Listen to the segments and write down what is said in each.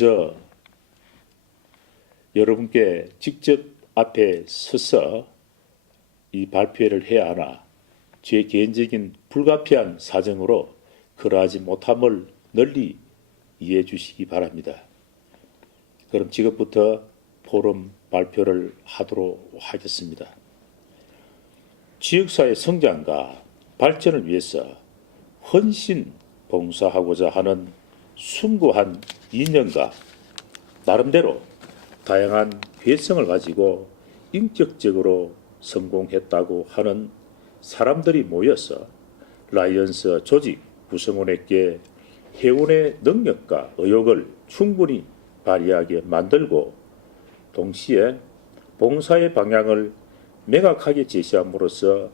먼저 여러분께 직접 앞에 서서 이 발표를 해야 하나 제 개인적인 불가피한 사정으로 그러하지 못함을 널리 이해해 주시기 바랍니다. 그럼 지금부터 포럼 발표를 하도록 하겠습니다. 지역사회 성장과 발전을 위해서 헌신 봉사하고자 하는 숭고한 인연과 나름대로 다양한 회성을 가지고 인격적으로 성공했다고 하는 사람들이 모여서 라이언스 조직 구성원에게 회원의 능력과 의욕을 충분히 발휘하게 만들고 동시에 봉사의 방향을 명확하게 제시함으로써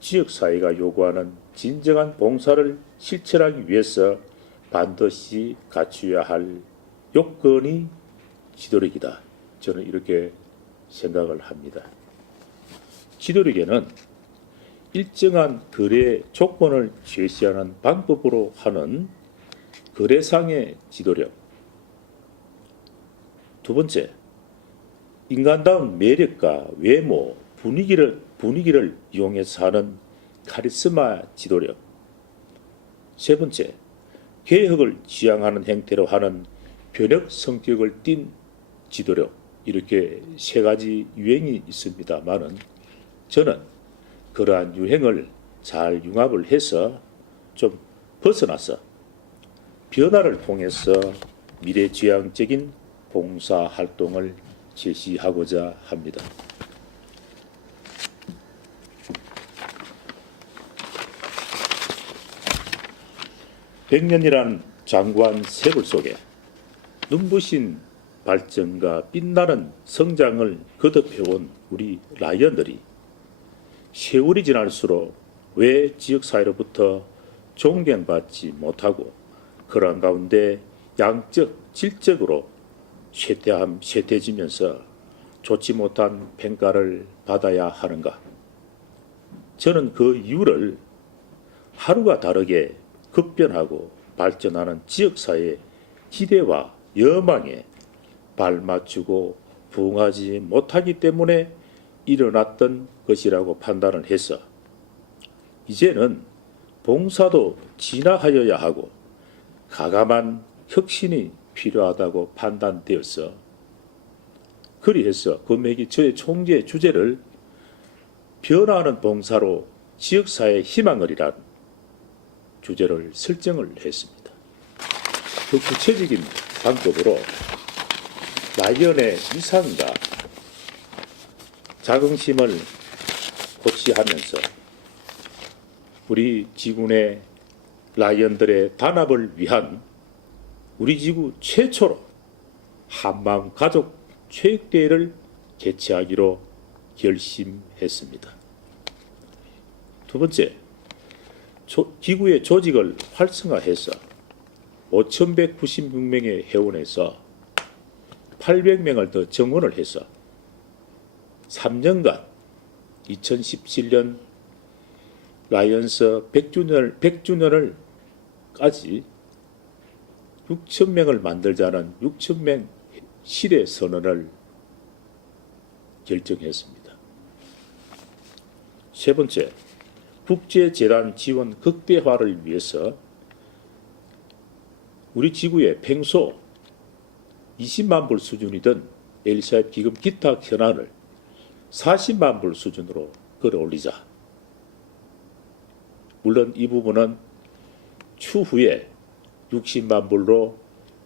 지역사회가 요구하는 진정한 봉사를 실천하기 위해서 반드시 갖추어야 할 요건이 지도력이다. 저는 이렇게 생각을 합니다. 지도력에는 일정한 거래 조건을 제시하는 방법으로 하는 거래상의 지도력. 두 번째, 인간다운 매력과 외모, 분위기를 분위기를 이용해서 하는 카리스마 지도력. 세 번째, 개혁을 지향하는 행태로 하는 변혁 성격을 띤 지도력. 이렇게 세 가지 유행이 있습니다만은 저는 그러한 유행을 잘 융합을 해서 좀 벗어나서 변화를 통해서 미래지향적인 봉사 활동을 제시하고자 합니다. 백년이란 장관 세월 속에 눈부신 발전과 빛나는 성장을 거듭해온 우리 라이언들이 세월이 지날수록 왜 지역사회로부터 존경받지 못하고 그러한 가운데 양적, 질적으로 쇠퇴함, 쇠퇴지면서 좋지 못한 평가를 받아야 하는가? 저는 그 이유를 하루가 다르게 급변하고 발전하는 지역사회의 기대와 여망에 발맞추고 부응하지 못하기 때문에 일어났던 것이라고 판단을 해서 이제는 봉사도 진화하여야 하고 가감한 혁신이 필요하다고 판단되어서 그리해서 금액이 저의 총재 주제를 변화하는 봉사로 지역사회 희망을이란 주제를 설정을 했습니다. 그 구체적인 방법으로 라이언의 이상과 자긍심을 고취하면서 우리 지구내 라이언들의 단합을 위한 우리 지구 최초로 한마음 가족 체육대회를 개최하기로 결심했습니다. 두 번째, 조, 기구의 조직을 활성화해서 5,196명의 회원에서 800명을 더 정원을 해서 3년간 2017년 라이언스 100주년을, 100주년을 까지 6천명을 만들자는 6천명 실의 선언을 결정했습니다. 세 번째, 국제재단 지원 극대화를 위해서 우리 지구의 평소 20만 불 수준이던 엘사입 기금 기타 현안을 40만 불 수준으로 끌어올리자. 물론 이 부분은 추후에 60만 불로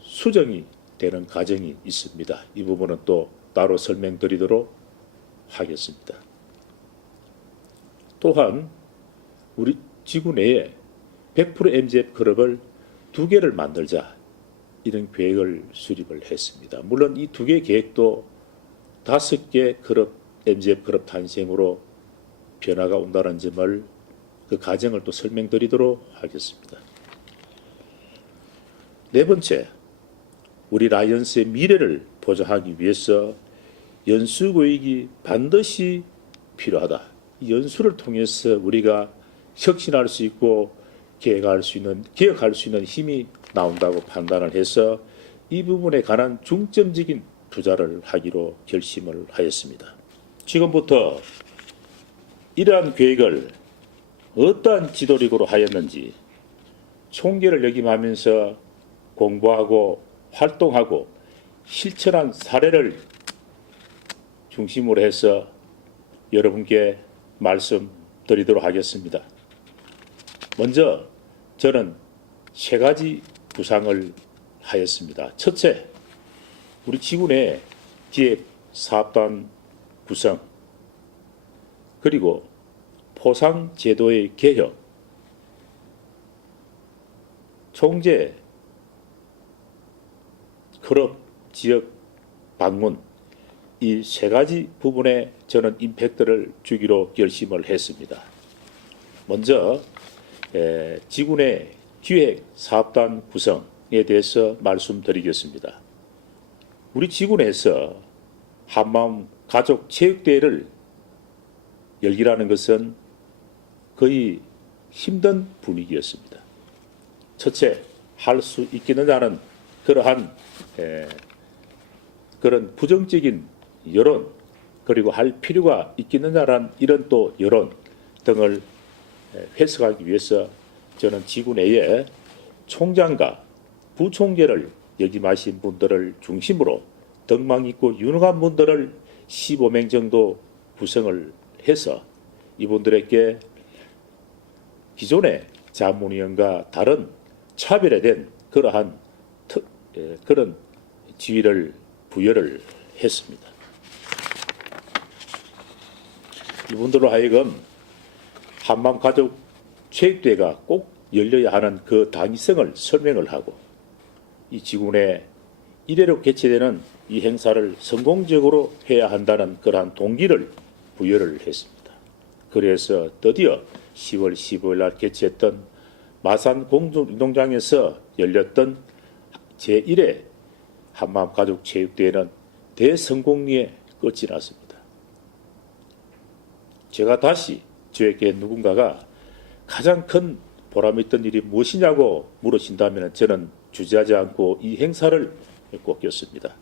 수정이 되는 과정이 있습니다. 이 부분은 또 따로 설명드리도록 하겠습니다. 또한 우리 지구 내에 100% MZF 클럽을 두 개를 만들자 이런 계획을 수립을 했습니다. 물론 이 두 개 계획도 다섯 개 클럽 MZF 클럽 탄생으로 변화가 온다는 점을 그 과정을 또 설명드리도록 하겠습니다. 네 번째, 우리 라이언스의 미래를 보장하기 위해서 연수 교육이 반드시 필요하다. 이 연수를 통해서 우리가 혁신할 수 있고 개혁할 수 있는 개혁할 수 있는 힘이 나온다고 판단을 해서 이 부분에 관한 중점적인 투자를 하기로 결심을 하였습니다. 지금부터 이러한 계획을 어떠한 지도력으로 하였는지 총계를 역임하면서 공부하고 활동하고 실천한 사례를 중심으로 해서 여러분께 말씀드리도록 하겠습니다. 먼저 저는 세 가지 구상을 하였습니다. 첫째, 우리 지구 내 기획 사업단 구성, 그리고 포상 제도의 개혁, 총재, 클럽, 지역 방문 이 세 가지 부분에 저는 임팩트를 주기로 결심을 했습니다. 먼저 에, 지구 내 기획 사업단 구성에 대해서 말씀드리겠습니다. 우리 지구 내에서 한마음 가족 체육대회를 열기라는 것은 거의 힘든 분위기였습니다. 첫째, 할 수 있겠느냐는 그러한 에, 그런 부정적인 여론 그리고 할 필요가 있겠느냐라는 이런 또 여론 등을 에, 해석하기 위해서 저는 지구 내에 총장과 부총재를 역임하신 분들을 중심으로 덕망 있고 유능한 분들을 15명 정도 구성을 해서 이분들에게 기존의 자문위원과 다른 차별화된 그러한 특, 에, 그런 지위를 부여를 했습니다. 이분들로 하여금 한마음 가족 체육대회가 꼭 열려야 하는 그 당위성을 설명을 하고 이 지구 내 이래로 개최되는 이 행사를 성공적으로 해야 한다는 그러한 동기를 부여를 했습니다. 그래서 드디어 10월 15일 날 개최했던 마산 공동운동장에서 열렸던 제1회 한마음 가족 체육대회는 대성공리에 끝이 났습니다. 제가 다시 저에게 누군가가 가장 큰 보람 있던 일이 무엇이냐고 물으신다면 저는 주저하지 않고 이 행사를 꼽겠습니다.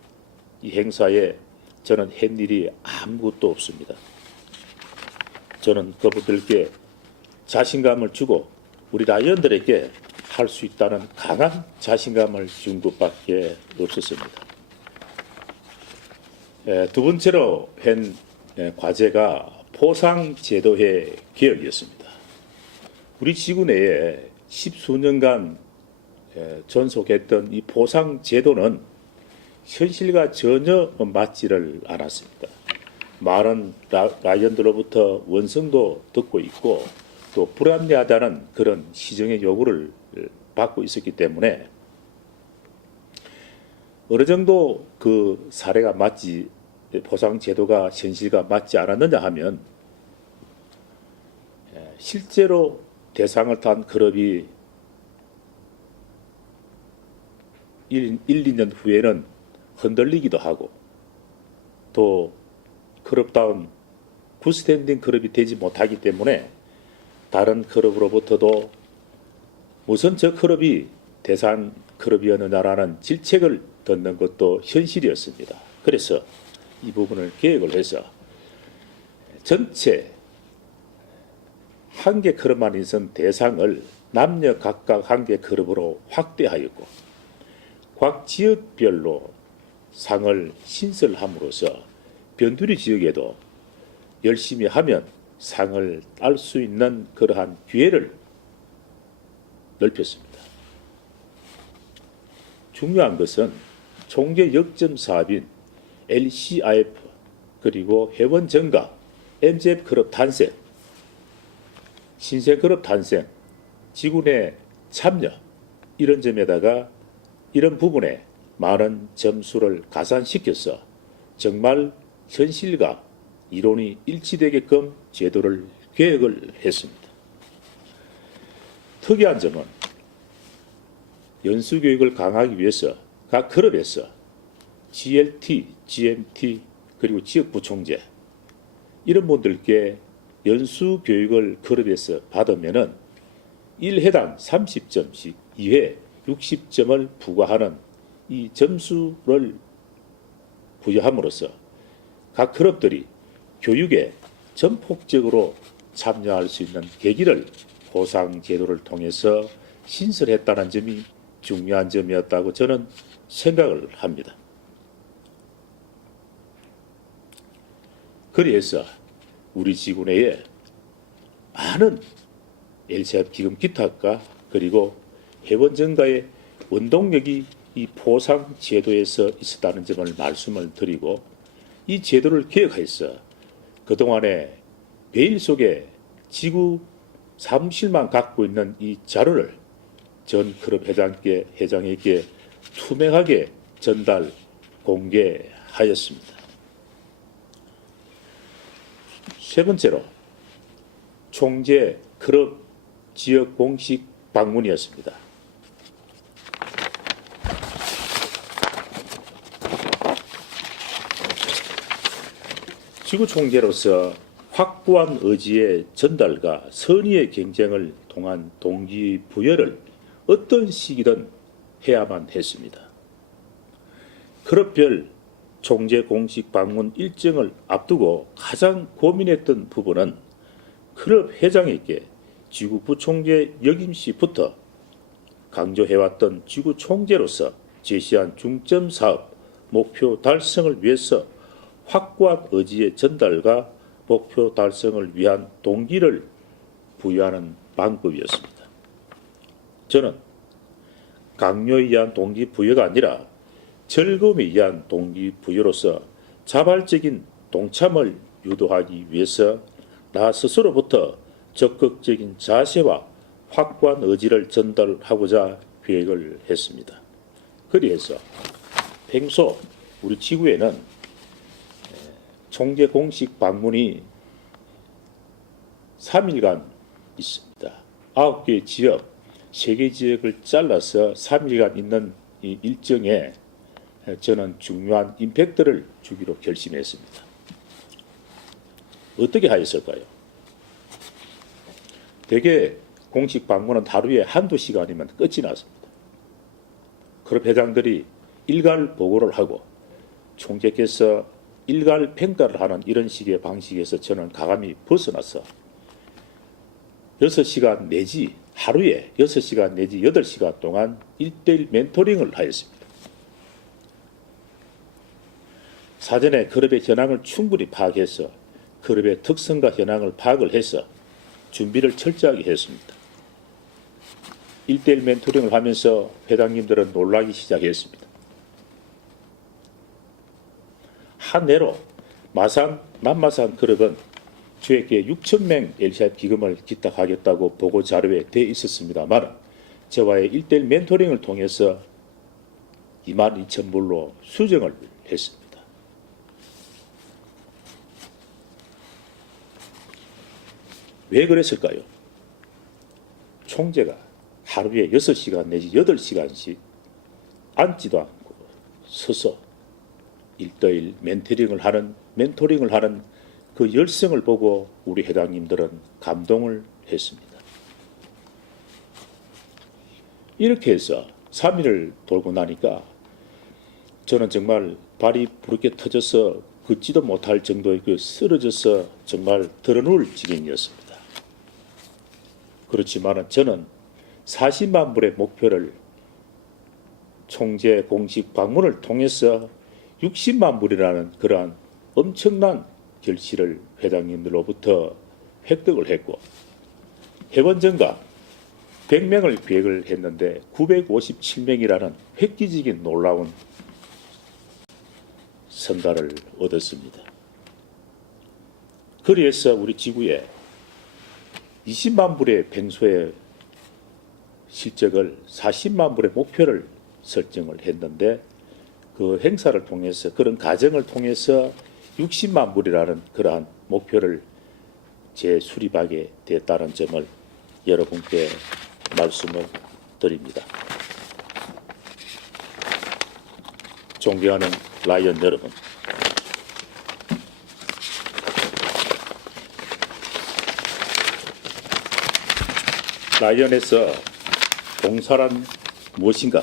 이 행사에 저는 한 일이 아무것도 없습니다. 저는 그분들께 자신감을 주고 우리 라이언들에게 할 수 있다는 강한 자신감을 준 것밖에 없었습니다. 에, 두 번째로 한 에, 과제가 포상제도회 개혁이었습니다. 우리 지구 내에 십수년간 에, 전속했던 이 포상제도는 현실과 전혀 맞지를 않았습니다. 많은 라, 라이언들로부터 원성도 듣고 있고 또 불합리하다는 그런 시정의 요구를 받고 있었기 때문에 어느 정도 그 사례가 맞지 보상 제도가 현실과 맞지 않았느냐 하면 예, 실제로 대상을 탄 클럽이 1, 1 2년 후에는 흔들리기도 하고 또 클럽다운 굿스탠딩 클럽이 되지 못하기 때문에 다른 클럽으로부터도 우선 저 클럽이 대상 클럽이었느냐라는 질책을 듣는 것도 현실이었습니다. 그래서 이 부분을 계획을 해서 전체 한개 클럽만 있은 대상을 남녀 각각 한개 클럽으로 확대하였고 각 지역별로 상을 신설함으로써 변두리 지역에도 열심히 하면 상을 딸 수 있는 그러한 기회를 넓혔습니다. 중요한 것은 총계 역점 사업인 LCIF 그리고 회원 증가, MZF 클럽 탄생, 신생 클럽 탄생, 지구 내 참여 이런 점에다가 이런 부분에 많은 점수를 가산시켜서 정말 현실과 이론이 일치되게끔 제도를 계획을 했습니다. 특이한 점은 연수 교육을 강화하기 위해서 각 클럽에서 GLT, GMT 그리고 지역 부총재 이런 분들께 연수 교육을 클럽에서 받으면은 1회당 30점씩 2회 60점을 부과하는 이 점수를 부여함으로써 각 클럽들이 교육에 전폭적으로 참여할 수 있는 계기를 보상 제도를 통해서 신설했다는 점이 중요한 점이었다고 저는 생각을 합니다. 그래서 우리 지구 내에 많은 LCF 기금 기탁과 그리고 회원정가의 원동력이 이 포상 제도에서 있었다는 점을 말씀을 드리고 이 제도를 개혁해서 그동안에 베일 속에 지구 사무실만 갖고 있는 이 자료를 전 클럽 회장께 회장에게 투명하게 전달 공개하였습니다. 세 번째로 총재 클럽 지역 공식 방문이었습니다. 지구 총재로서 확고한 의지의 전달과 선의의 경쟁을 통한 동기부여를 어떤 시기든 해야만 했습니다. 클럽별 총재 공식 방문 일정을 앞두고 가장 고민했던 부분은 클럽 회장에게 지구 부 총재 역임 시부터 강조해왔던 지구 총재로서 제시한 중점 사업 목표 달성을 위해서 확고한 의지의 전달과 목표 달성을 위한 동기를 부여하는 방법이었습니다. 저는 강요에 의한 동기 부여가 아니라 즐거움에 의한 동기부여로서 자발적인 동참을 유도하기 위해서 나 스스로부터 적극적인 자세와 확고한 의지를 전달하고자 계획을 했습니다. 그래서 평소 우리 지구에는 총재 공식 방문이 3일간 있습니다. 9개 지역, 3개 지역을 잘라서 3일간 있는 이 일정에 저는 중요한 임팩트를 주기로 결심했습니다. 어떻게 하였을까요? 대개 공식 방문은 하루에 한두 시간이면 끝이 났습니다. 클럽 회장들이 일괄 보고를 하고 총재께서 일괄 평가를 하는 이런 식의 방식에서 저는 가감히 벗어나서 6시간 내지 하루에 6시간 내지 8시간 동안 1대1 멘토링을 하였습니다. 사전에 클럽의 현황을 충분히 파악해서 클럽의 특성과 현황을 파악을 해서 준비를 철저하게 했습니다. 1대1 멘토링을 하면서 회장님들은 놀라기 시작했습니다. 한 해로 마산 남마산 클럽은 주에게 6천 명 LCI 기금을 기탁하겠다고 보고 자료에 돼 있었습니다만 저와의 1대1 멘토링을 통해서 2만 2천 불로 수정을 했습니다. 왜 그랬을까요? 총재가 하루에 6시간 내지 8시간씩 앉지도 않고 서서 일대일 멘토링을 하는 멘토링을 하는 그 열성을 보고 우리 회장님들은 감동을 했습니다. 이렇게 해서 3일을 돌고 나니까 저는 정말 발이 부르게 터져서 걷지도 못할 정도의 그 쓰러져서 정말 드러누울 지경이었습니다. 그렇지만 저는 40만 불의 목표를 총재 공식 방문을 통해서 60만 불이라는 그러한 엄청난 결실을 회장님들로부터 획득을 했고 회원전가 100명을 계획을 했는데 957명이라는 획기적인 놀라운 성과를 얻었습니다. 그래서 우리 지구에 20만 불의 뱅소의 실적을 40만 불의 목표를 설정을 했는데 그 행사를 통해서 그런 과정을 통해서 60만 불이라는 그러한 목표를 재수립하게 됐다는 점을 여러분께 말씀을 드립니다. 존경하는 라이언 여러분. 라이언에서 봉사란 무엇인가?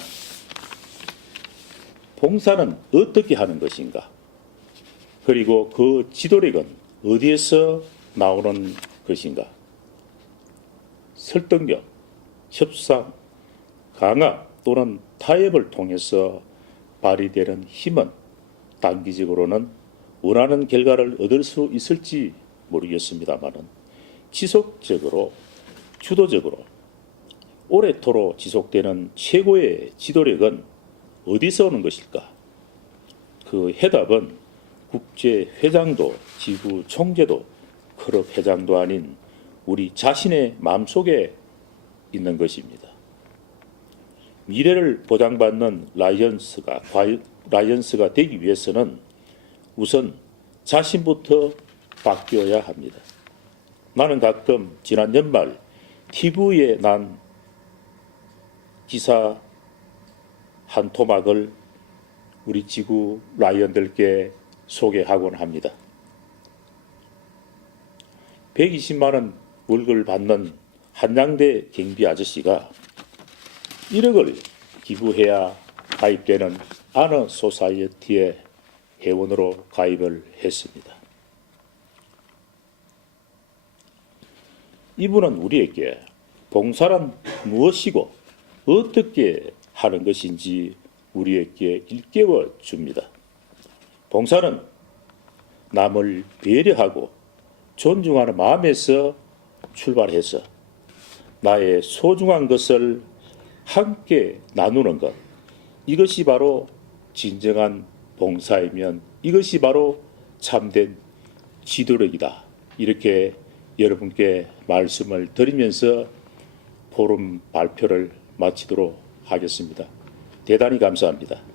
봉사는 어떻게 하는 것인가? 그리고 그 지도력은 어디에서 나오는 것인가? 설득력, 협상, 강화 또는 타협을 통해서 발휘되는 힘은 단기적으로는 원하는 결과를 얻을 수 있을지 모르겠습니다만은 지속적으로 주도적으로 오래도록 지속되는 최고의 지도력은 어디서 오는 것일까? 그 해답은 국제 회장도 지구 총재도 클럽 회장도 아닌 우리 자신의 마음속에 있는 것입니다. 미래를 보장받는 라이언스가 라이언스가 되기 위해서는 우선 자신부터 바뀌어야 합니다. 나는 가끔 지난 연말 TV에 난 기사 한 토막을 우리 지구 라이언들께 소개하곤 합니다. 120만 원 월급을 받는 한양대 경비 아저씨가 1억을 기부해야 가입되는 아너 소사이어티의 회원으로 가입을 했습니다. 이분은 우리에게 봉사란 무엇이고 어떻게 하는 것인지 우리에게 일깨워 줍니다. 봉사는 남을 배려하고 존중하는 마음에서 출발해서 나의 소중한 것을 함께 나누는 것. 이것이 바로 진정한 봉사이면 이것이 바로 참된 지도력이다. 이렇게 여러분께 말씀을 드리면서 포럼 발표를 마치도록 하겠습니다. 대단히 감사합니다.